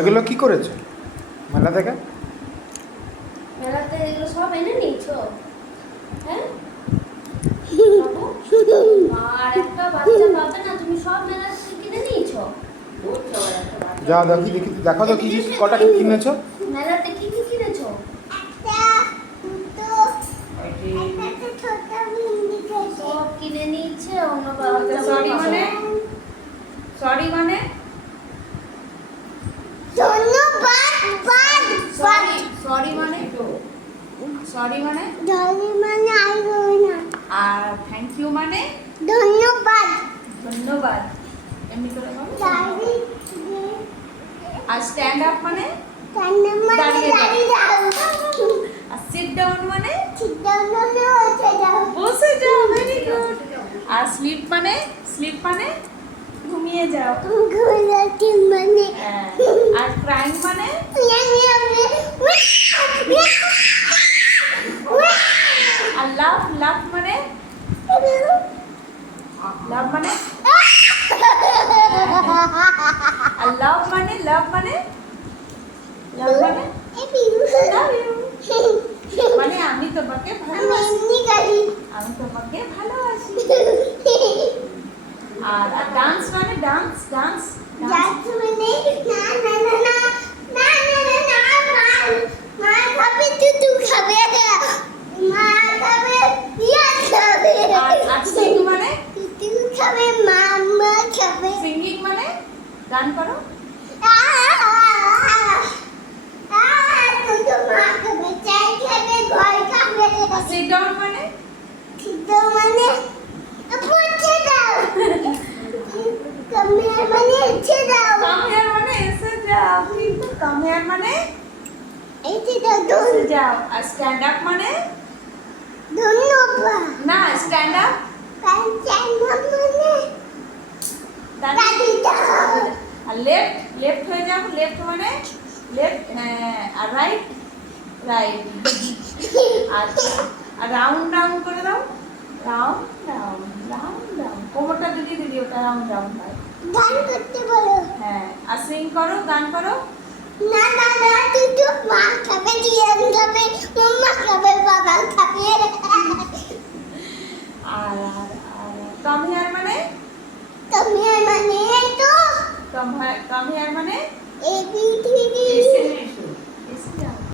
এগুলো কি করেছো মেলা থেকে? মেলাতে এগুলো সব এনে নিয়েছো? হ্যাঁ বাবু, আর একটা বাচ্চা পাবে না, তুমি সব মেলা থেকে কিনে নিয়েছো? যাও দেখি দেখি দেখো তো কি কি কটা কি কিনেছো। মেলাতে কি কি কিনেছো? সব কিনে নিয়েছে অন্য বাচ্চা সরি পাবে। মানে সরি মানে ধন্যবাদ বাদ সরি সরি মানে সরি মানে মানে আইবো না আর থ্যাংক ইউ মানে ধন্যবাদ ধন্যবাদ। এমনি করে বলো। দাদি আর স্ট্যান্ড আপ মানে কান্না মানে দাঁড়িয়ে যাও। দাঁড়িয়ে যাও আর সিট ডাউন মানে চিন্তাভাবনা হচ্ছে যাও বসে যাও। Very good. আর স্লিপ মানে ঘুমিয়ে যাও। ঘুরাতে মানে হ্যাঁ। আর ক্রাইং মানে আর লাভ লাভ মানে লাভ মানে আর লাভ মানে লাভ মানে লাভ মানে love you। মানে আমি তোমাকে ভালোবাসি। আমি তোমাকে ভালোবাসি। আর ডান্স মানে ডান্স ডান্স ডান্স আর সিং মানে সিঙ্গিং মানে গান করো। আর সিট ডাউন মানে কাম হিয়ার মানে এসে যাও। কিন্তু কাম হিয়ার মানে এসে যাও। আর স্ট্যান্ড আপ মানে ধন্যবাদ না স্ট্যান্ড আপ আর লেফট লেফট হয়ে যাও। লেফট মানে লেফট আর রাইট রাইট। আর রাউন্ড রাউন্ড করে দাও। রাউন্ড রাউন্ড রাউন্ড রাউন্ড কোমরটা দিদি দিদি ওটা রাউন্ড রাউন্ড হয়। গান করতে বলো হ্যাঁ। আর সিং করো গান করো। না তুই তো মা খাবে